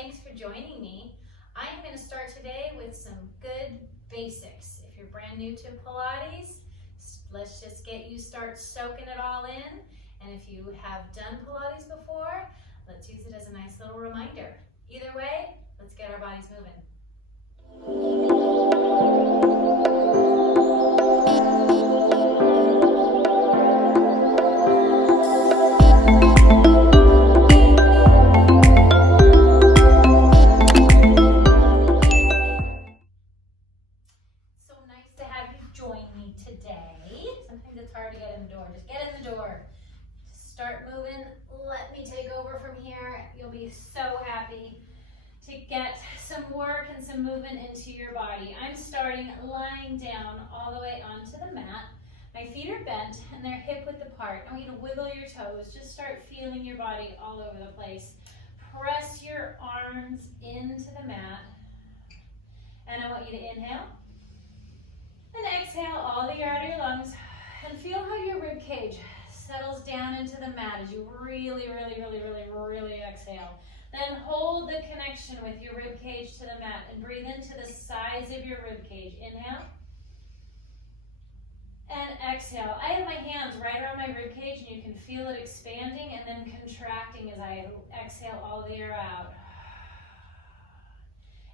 thanks for joining me. I am going to start today with some good basics. If you're brand new to Pilates, let's just get you start soaking it all in. And if you have done Pilates before, let's use it as a nice little reminder. Either way, let's get our bodies moving. Start moving. Let me take over from here. You'll be so happy to get some work and some movement into your body. I'm starting lying down all the way onto the mat. My feet are bent and they're hip width apart. I want you to wiggle your toes. Just start feeling your body all over the place. Press your arms into the mat. And I want you to inhale and exhale all the air out of your lungs. And feel how your rib cage settles down into the mat as you really exhale. Then hold the connection with your rib cage to the mat and breathe into the sides of your rib cage. Inhale and exhale. I have my hands right around my rib cage and you can feel it expanding and then contracting as I exhale all the air out.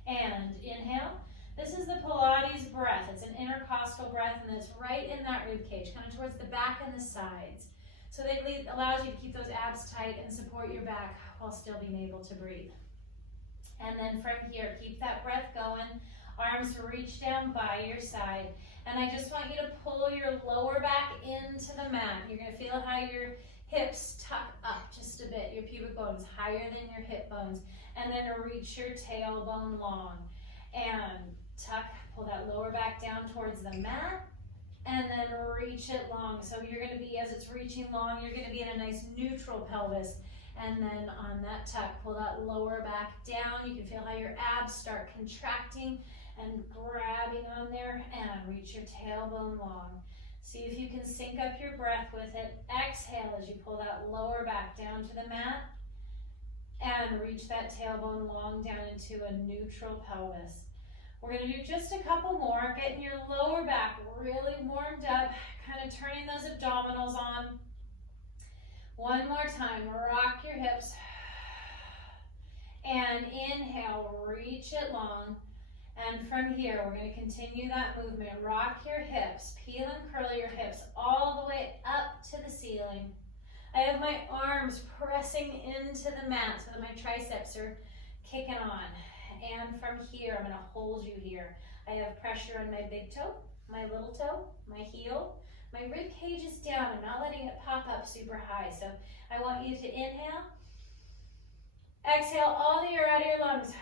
And inhale. This is the Pilates breath. It's an intercostal breath and it's right in that rib cage, kind of towards the back and the sides. So it allows you to keep those abs tight and support your back while still being able to breathe. And then from here, keep that breath going. Arms reach down by your side. And I just want you to pull your lower back into the mat. You're going to feel how your hips tuck up just a bit. Your pubic bone's higher than your hip bones. And then reach your tailbone long. And tuck, pull that lower back down towards the mat. And then reach it long. So you're going to be, as it's reaching long, you're going to be in a nice neutral pelvis. And then on that tuck, pull that lower back down. You can feel how your abs start contracting and grabbing on there. And reach your tailbone long. See if you can sync up your breath with it. Exhale as you pull that lower back down to the mat. And reach that tailbone long down into a neutral pelvis. We're going to do just a couple more, getting your lower back really warmed up, kind of turning those abdominals on. One more time, rock your hips. And inhale, reach it long. And from here, we're going to continue that movement. Rock your hips, peel and curl your hips all the way up to the ceiling. I have my arms pressing into the mat so that my triceps are kicking on. And from here, I'm going to hold you here. I have pressure on my big toe, my little toe, my heel. My rib cage is down. I'm not letting it pop up super high. So I want you to inhale. Exhale all the air out of your lungs.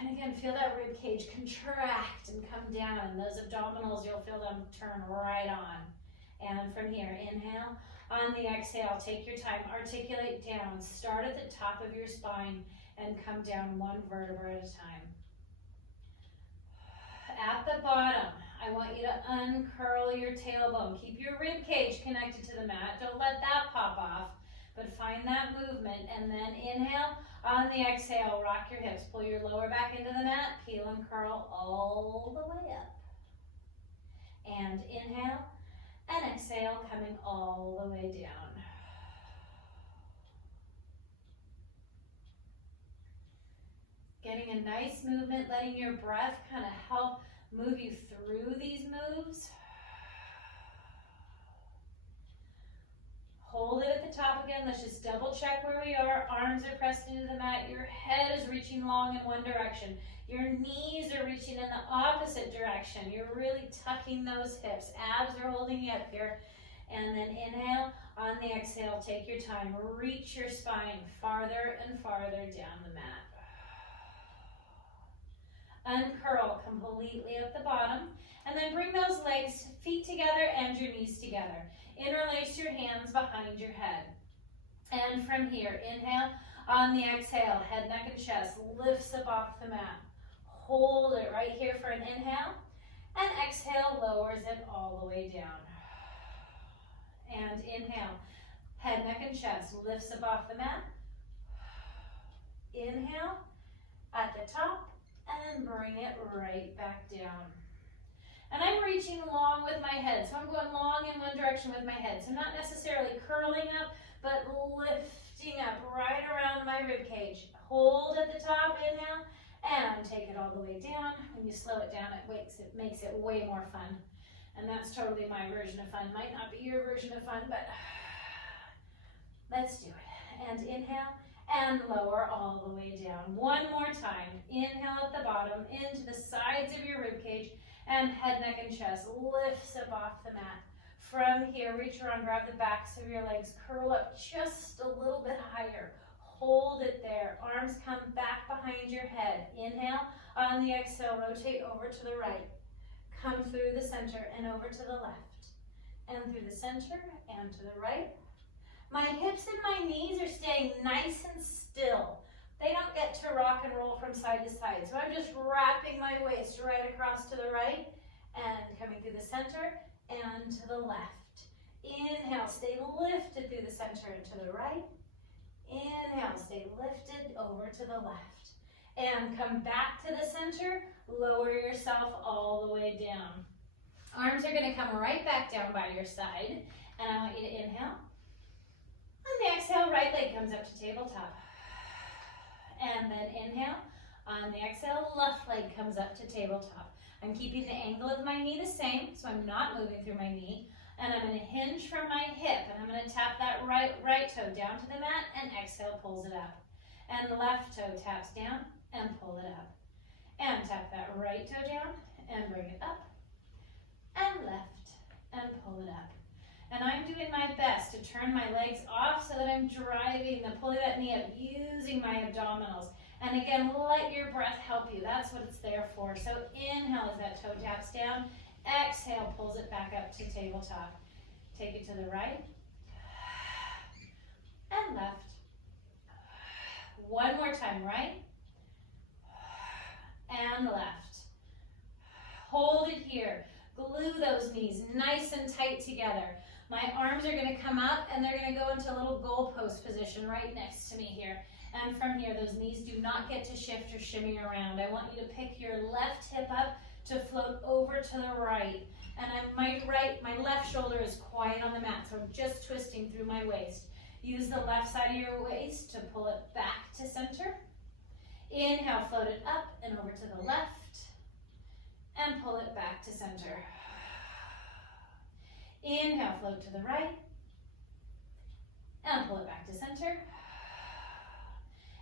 And again, feel that rib cage contract and come down. And those abdominals, you'll feel them turn right on. And from here, inhale. On the exhale, take your time. Articulate down. Start at the top of your spine. And come down one vertebra at a time. At the bottom, I want you to uncurl your tailbone. Keep your rib cage connected to the mat. Don't let that pop off, but find that movement. And then inhale. On the exhale, rock your hips. Pull your lower back into the mat. Peel and curl all the way up. And inhale. And exhale, coming all the way down. Getting a nice movement, letting your breath kind of help move you through these moves. Hold it at the top again. Let's just double check where we are. Arms are pressed into the mat. Your head is reaching long in one direction. Your knees are reaching in the opposite direction. You're really tucking those hips. Abs are holding you up here. And then inhale. On the exhale, take your time. Reach your spine farther and farther down the mat. Uncurl completely at the bottom. And then bring those legs, feet together and your knees together. Interlace your hands behind your head. And from here, inhale. On the exhale, head, neck, and chest lifts up off the mat. Hold it right here for an inhale. And exhale, lowers it all the way down. And inhale. Head, neck, and chest lifts up off the mat. Inhale. at the top, and bring it right back down. And I'm reaching long with my head, so I'm going long in one direction with my head. So I'm not necessarily curling up, but lifting up right around my rib cage. Hold at the top, inhale, and take it all the way down. When you slow it down, it makes it way more fun. And that's totally my version of fun. Might not be your version of fun, but let's do it. And inhale, and lower all the way down. One more time. Inhale at the bottom, into the sides of your rib cage, and head, neck, and chest lifts up off the mat. From here, reach around, grab the backs of your legs, curl up just a little bit higher. Hold it there. Arms come back behind your head. Inhale. On the exhale, rotate over to the right. Come through the center and over to the left. And through the center and to the right. My hips and my knees are staying nice and still. They don't get to rock and roll from side to side. So I'm just wrapping my waist right across to the right and coming through the center and to the left. Inhale, stay lifted through the center and to the right. Inhale, stay lifted over to the left. And come back to the center, lower yourself all the way down. Arms are gonna come right back down by your side. And I want you to inhale. On the exhale, right leg comes up to tabletop. And then inhale. On the exhale, left leg comes up to tabletop. I'm keeping the angle of my knee the same, so I'm not moving through my knee. And I'm going to hinge from my hip, and I'm going to tap that right toe down to the mat, and exhale pulls it up. And the left toe taps down and pull it up. And tap that right toe down and bring it up. And left and pull it up. And I'm doing my best to turn my legs off so that I'm pulling that knee up, using my abdominals. And again, let your breath help you. That's what it's there for. So inhale as that toe taps down. Exhale, pulls it back up to tabletop. Take it to the right and left. One more time, right and left. Hold it here. Glue those knees nice and tight together. My arms are going to come up and they're going to go into a little goalpost position right next to me here. And from here, those knees do not get to shift or shimmy around. I want you to pick your left hip up to float over to the right. And my left shoulder is quiet on the mat, so I'm just twisting through my waist. Use the left side of your waist to pull it back to center. Inhale, float it up and over to the left. And pull it back to center. Inhale, float to the right. And pull it back to center.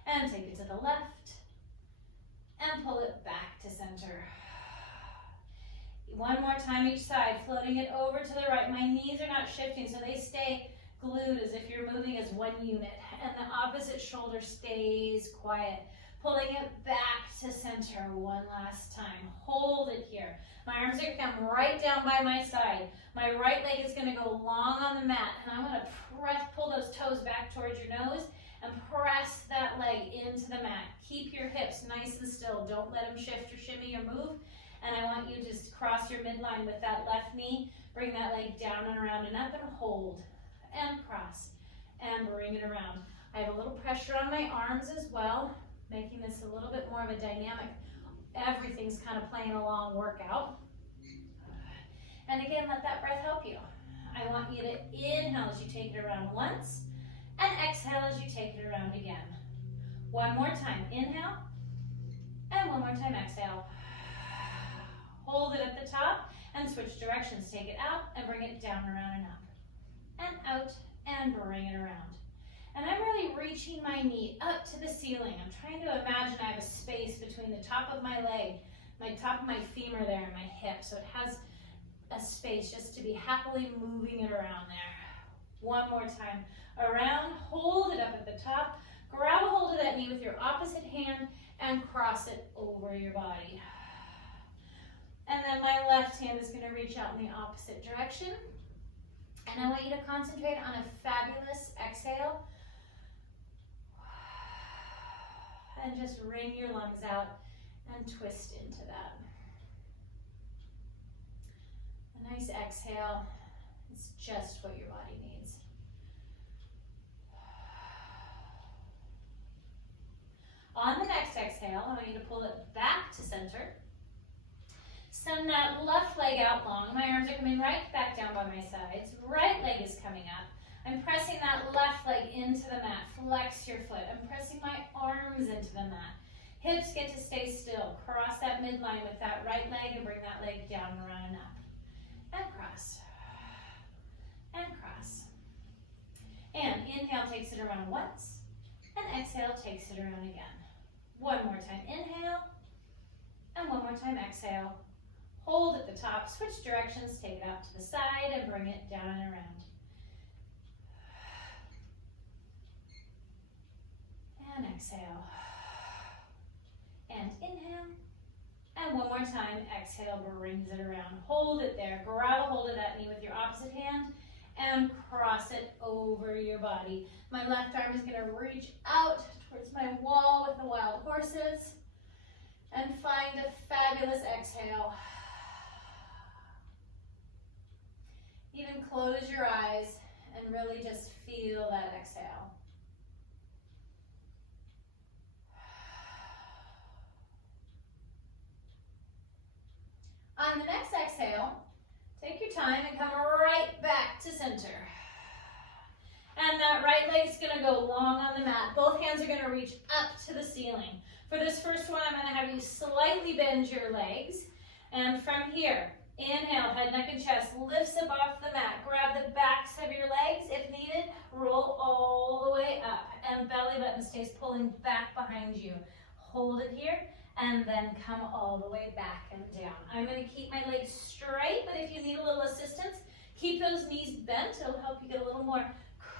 And take it to the left. And pull it back to center. One more time each side, floating it over to the right. My knees are not shifting, so they stay glued as if you're moving as one unit. And the opposite shoulder stays quiet. Pulling it back to center one last time. Hold it here. My arms are going to come right down by my side. My right leg is going to go long on the mat. And I'm going to pull those toes back towards your nose and press that leg into the mat. Keep your hips nice and still. Don't let them shift or shimmy or move. And I want you to just cross your midline with that left knee. Bring that leg down and around and up and hold. And cross. And bring it around. I have a little pressure on my arms as well, making this a little bit more of a dynamic, everything's kind of playing along workout. And again, let that breath help you. I want you to inhale as you take it around once, and exhale as you take it around again. One more time, inhale, and one more time, exhale. Hold it at the top, and switch directions. Take it out, and bring it down, around, and up. And out, and bring it around. And I'm really reaching my knee up to the ceiling. I'm trying to imagine I have a space between the top of my leg, my top of my femur there, and my hip. So it has a space just to be happily moving it around there. One more time. Around, hold it up at the top. Grab a hold of that knee with your opposite hand and cross it over your body. And then my left hand is going to reach out in the opposite direction. And I want you to concentrate on a fabulous exhale. And just wring your lungs out and twist into that. A nice exhale. It's just what your body needs. On the next exhale, exhale, I want you to pull it back to center. Send that left leg out long. My arms are coming right back down by my sides. Right leg is coming up. I'm pressing that left leg into the mat. Flex your foot. I'm pressing my arms into the mat. Hips get to stay still. Cross that midline with that right leg and bring that leg down, run up. And cross. And cross. And inhale takes it around once. And exhale takes it around again. One more time, inhale. And one more time, exhale. Hold at the top, switch directions, take it out to the side and bring it down and around. And exhale. And inhale. And one more time, exhale, brings it around. Hold it there, grab a hold of that knee with your opposite hand and cross it over your body. My left arm is gonna reach out towards my wall with the wild horses and find a fabulous exhale. Even close your eyes and really just feel that exhale. On the next exhale, take your time and come right back to center. And that right leg is gonna go long on the mat. Both hands are gonna reach up to the ceiling. For this first one, I'm gonna have you slightly bend your legs. And from here, inhale, head, neck, and chest lifts up off the mat. Grab the backs of your legs. If needed, roll all the way up. And belly button stays pulling back behind you. Hold it here, and then come all the way back and down. I'm gonna keep my legs straight, but if you need a little assistance, keep those knees bent. It'll help you get a little more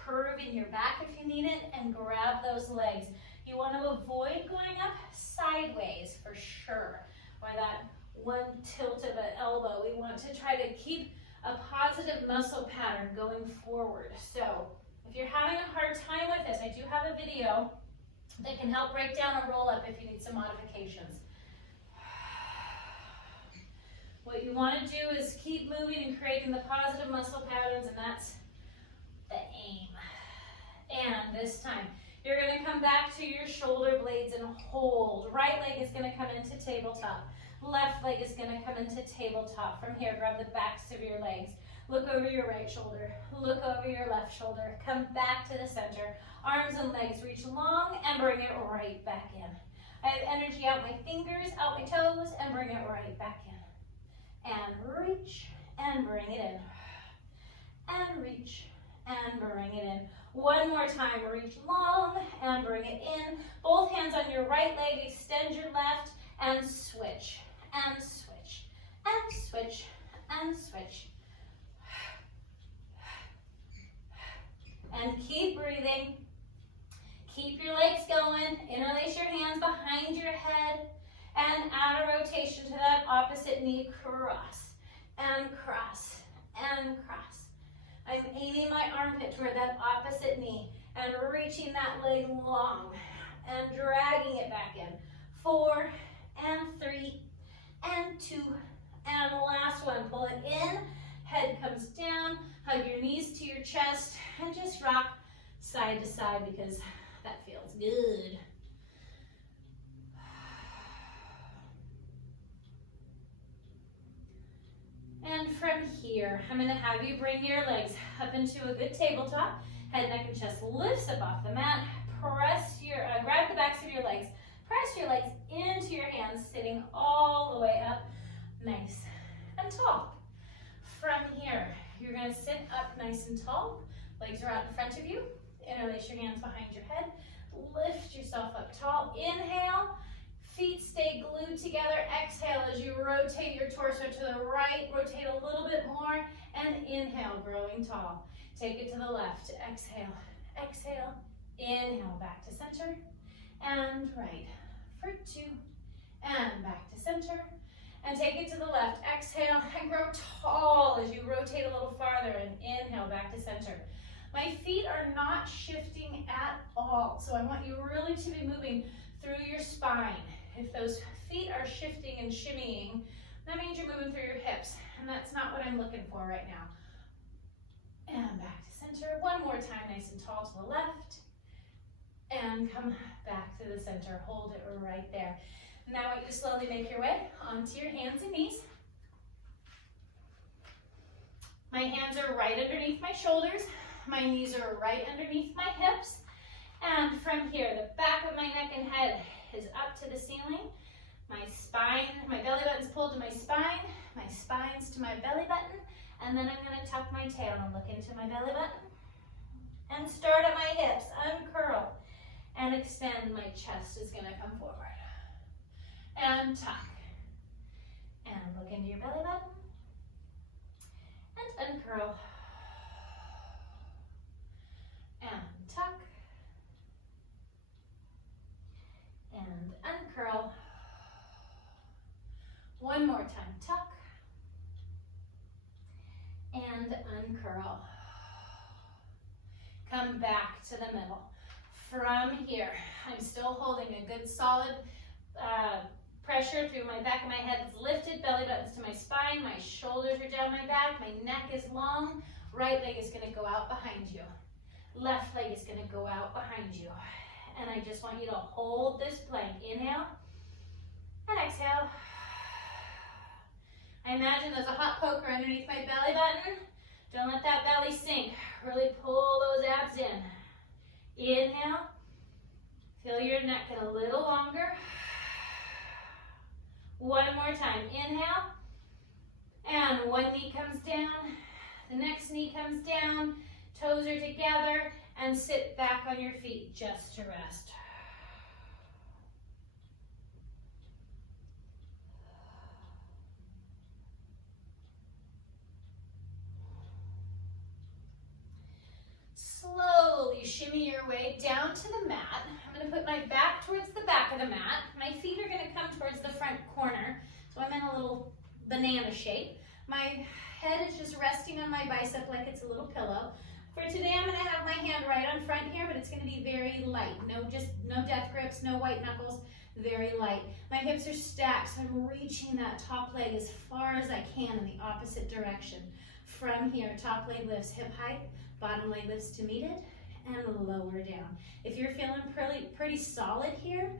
curve in your back if you need it, and grab those legs. You want to avoid going up sideways for sure, or that one tilt of an elbow. We want to try to keep a positive muscle pattern going forward. So if you're having a hard time with this, I do have a video that can help break down a roll up if you need some modifications. What you want to do is keep moving and creating the positive muscle patterns, and that's the aim. And this time, you're going to come back to your shoulder blades and hold. Right leg is going to come into tabletop. Left leg is going to come into tabletop. From here, grab the backs of your legs. Look over your right shoulder. Look over your left shoulder. Come back to the center. Arms and legs reach long and bring it right back in. I have energy out my fingers, out my toes, and bring it right back in. And reach and bring it in. And reach and bring it in. One more time, reach long and bring it in. Both hands on your right leg, extend your left, and switch, and switch, and switch, and switch. And keep breathing. Keep your legs going. Interlace your hands behind your head and add a rotation to that opposite knee. Cross and cross and cross. I'm aiming my armpit toward that opposite knee and reaching that leg long and dragging it back in. 4 and 3 and 2 and last one. Pull it in, head comes down, hug your knees to your chest and just rock side to side because that feels good. And from here, I'm going to have you bring your legs up into a good tabletop. Head, neck, and chest lifts up off the mat. Press your, grab the backs of your legs. Press your legs into your hands, sitting all the way up, nice and tall. From here, you're going to sit up nice and tall. Legs are out in front of you. Interlace your hands behind your head. Lift yourself up tall. Inhale. Feet stay glued together. Exhale as you rotate your torso to the right. Rotate a little bit more. And inhale, growing tall. Take it to the left. Exhale. Exhale. Inhale, back to center. And right. For 2. And back to center. And take it to the left. Exhale and grow tall as you rotate a little farther. And inhale, back to center. My feet are not shifting at all. So I want you really to be moving through your spine. If those feet are shifting and shimmying, that means you're moving through your hips, and that's not what I'm looking for right now. And back to center. One more time, nice and tall to the left. And come back to the center. center. Hold it right there. Now I want you to slowly make your way onto your hands and knees. My hands are right underneath my shoulders. My knees are right underneath my hips. And from here, the back of my neck and head is up to the ceiling. My spine, my belly button's pulled to my spine's to my belly button. And then I'm gonna tuck my tail and look into my belly button. And start at my hips, uncurl. And extend, my chest is gonna come forward. And tuck. And look into your belly button. And uncurl. And tuck. And uncurl. One more time, tuck. And uncurl. Come back to the middle. From here, I'm still holding a good solid pressure through my back of my head. It's lifted, belly button's to my spine, my shoulders are down my back, my neck is long, right leg is gonna go out behind you. Left leg is gonna go out behind you. And I just want you to hold this plank. Inhale and exhale. I imagine there's a hot poker underneath my belly button. Don't let that belly sink. Really pull those abs in. Inhale. Feel your neck get a little longer. One more time. Inhale. And one knee comes down. The next knee comes down. Toes are together. And sit back on your feet just to rest. Slowly shimmy your way down to the mat. I'm going to put my back towards the back of the mat. My feet are going to come towards the front corner. So I'm in a little banana shape. My head is just resting on my bicep like it's a little pillow. For today, I'm going to have my hand right on front here, but it's going to be very light. No death grips, no white knuckles, very light. My hips are stacked, so I'm reaching that top leg as far as I can in the opposite direction. From here, top leg lifts hip height, bottom leg lifts to meet it, and lower down. If you're feeling pretty solid here,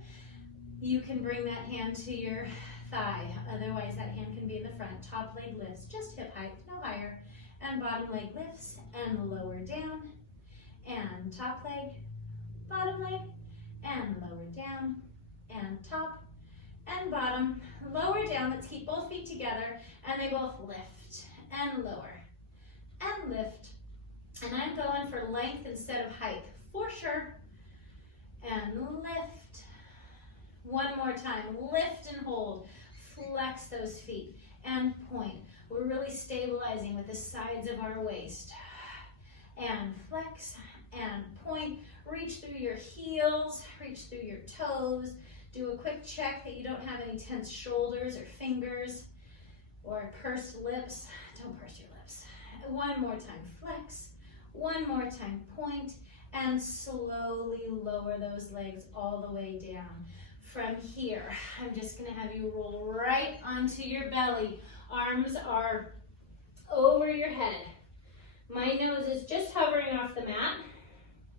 you can bring that hand to your thigh. Otherwise, that hand can be in the front. Top leg lifts, just hip height, no higher. And bottom leg lifts and lower down. And top leg, bottom leg, and lower down. And top and bottom, lower down. Let's keep both feet together. And they both lift and lower and lift. And I'm going for length instead of height, for sure. And lift. One more time, lift and hold. Flex those feet and point. We're really stabilizing with the sides of our waist. And flex and point. Reach through your heels, reach through your toes. Do a quick check that you don't have any tense shoulders or fingers or pursed lips. Don't purse your lips. One more time, flex. One more time, point, and slowly lower those legs all the way down. From here, I'm just gonna have you roll right onto your belly. Arms are over your head. My nose is just hovering off the mat.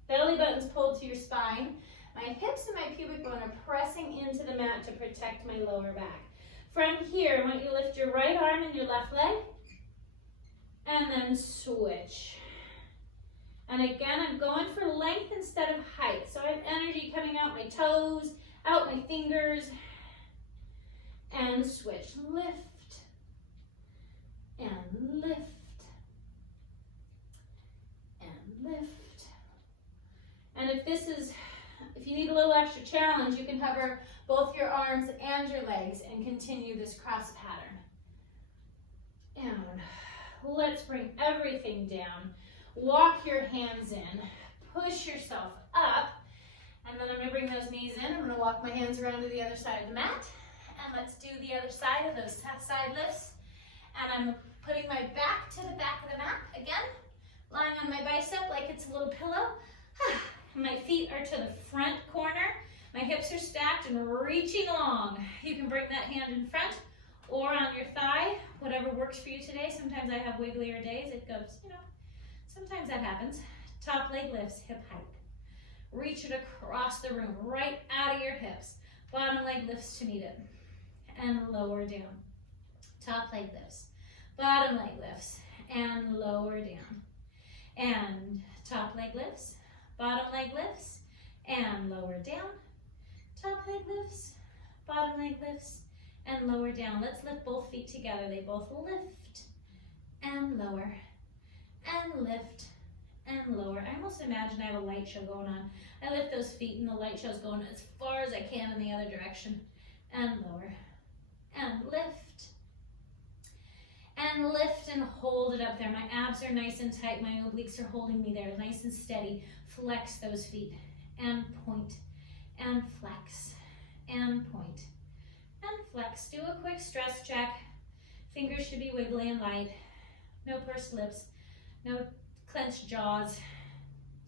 Belly button's pulled to your spine. My hips and my pubic bone are pressing into the mat to protect my lower back. From here, I want you to lift your right arm and your left leg, and then switch. And again, I'm going for length instead of height. So I have energy coming out my toes, out my fingers, and switch. Lift, and lift, and lift. And if you need a little extra challenge, you can hover both your arms and your legs and continue this cross pattern. And let's bring everything down. Walk your hands in, push yourself up, and then I'm going to bring those knees in. I'm going to walk my hands around to the other side of the mat, and let's do the other side of those side lifts. And I'm putting my back to the back of the mat again, lying on my bicep like it's a little pillow. My feet are to the front corner. My hips are stacked and reaching long. You can bring that hand in front or on your thigh, whatever works for you today. Sometimes I have wigglier days. It goes, sometimes that happens. Top leg lifts, hip height. Reach it across the room, right out of your hip. Bottom leg lifts to meet it. And lower down. Top leg lifts. Bottom leg lifts. And lower down. And top leg lifts. Bottom leg lifts. And lower down. Top leg lifts. Bottom leg lifts. And lower down. Let's lift both feet together. They both lift and lower and lift and lower. I almost imagine I have a light show going on. I lift those feet and the light show's going as far as I can in the other direction. And lower and lift and lift and hold it up there. My abs are nice and tight. My obliques are holding me there, nice and steady. Flex those feet and point and flex and point and flex. Do a quick stress check. Fingers should be wiggly and light. No pursed lips, no clenched jaws.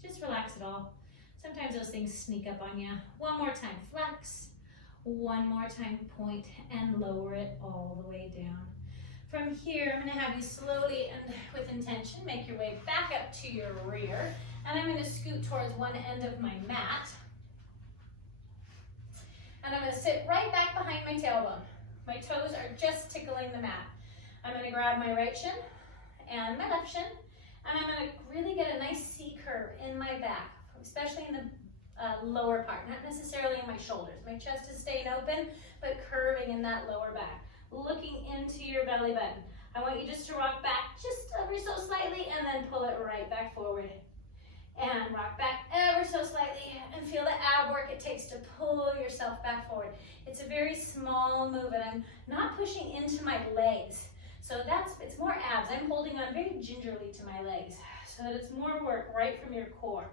Just relax it all. Sometimes those things sneak up on you. One more time, flex. One more time, point and lower it all the way down. From here, I'm gonna have you slowly and with intention make your way back up to your rear. And I'm gonna scoot towards one end of my mat. And I'm gonna sit right back behind my tailbone. My toes are just tickling the mat. I'm gonna grab my right shin and my left shin, and I'm gonna really get a nice C curve in my back, especially in the lower part, not necessarily in my shoulders. My chest is staying open, but curving in that lower back. Looking into your belly button. I want you just to rock back just ever so slightly and then pull it right back forward. And rock back ever so slightly and feel the ab work it takes to pull yourself back forward. It's a very small move and I'm not pushing into my legs. So it's more abs. I'm holding on very gingerly to my legs so that it's more work right from your core.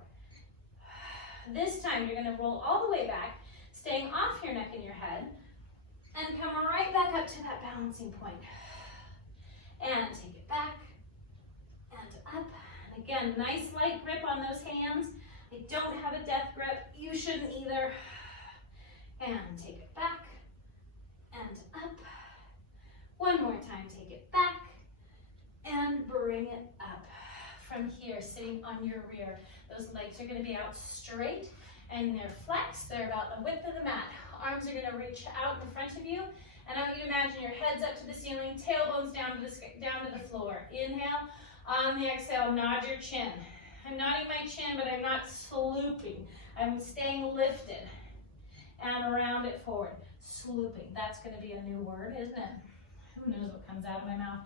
This time you're gonna roll all the way back, staying off your neck and your head, and come right back up to that balancing point. And take it back and up. And again, nice light grip on those hands. I don't have a death grip. You shouldn't either. And take it back and up. One more time, take it back and bring it up. From here, sitting on your rear, those legs are gonna be out straight and they're flexed. They're about the width of the mat. Arms are gonna reach out in front of you. And I want you to imagine your head's up to the ceiling, tailbones down to the floor. Inhale, on the exhale, nod your chin. I'm nodding my chin, but I'm not slooping. I'm staying lifted and round it forward. Slooping, that's gonna be a new word, isn't it? Who knows what comes out of my mouth.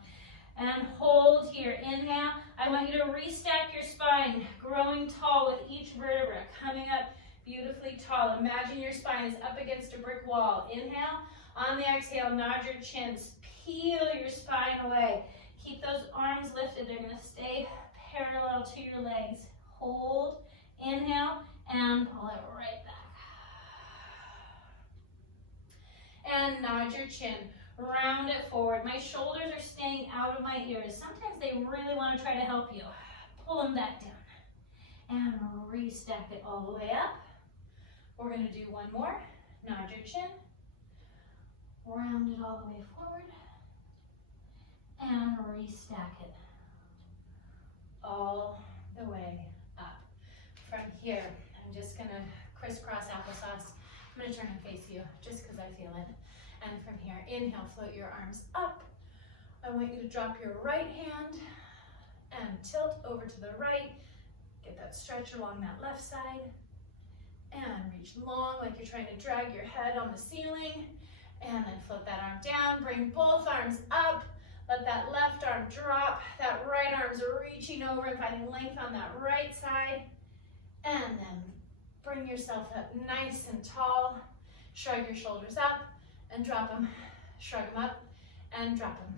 And hold here, inhale. I want you to restack your spine, growing tall with each vertebra, coming up beautifully tall. Imagine your spine is up against a brick wall. Inhale, on the exhale, nod your chins, peel your spine away. Keep those arms lifted, they're gonna stay parallel to your legs. Hold, inhale, and pull it right back. And nod your chin. Round it forward. My shoulders are staying out of my ears. Sometimes they really want to try to help you. Pull them back down. And restack it all the way up. We're going to do one more. Nod your chin. Round it all the way forward. And restack it all the way up. From here, I'm just going to crisscross applesauce. I'm going to turn and face you just because I feel it. And from here, inhale, float your arms up. I want you to drop your right hand and tilt over to the right. Get that stretch along that left side. And reach long like you're trying to drag your head on the ceiling. And then float that arm down. Bring both arms up. Let that left arm drop. That right arm's reaching over and finding length on that right side. And then bring yourself up nice and tall. Shrug your shoulders up. And drop them, shrug them up, and drop them.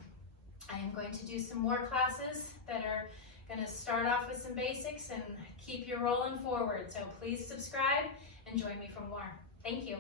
I am going to do some more classes that are going to start off with some basics and keep you rolling forward. So please subscribe and join me for more. Thank you.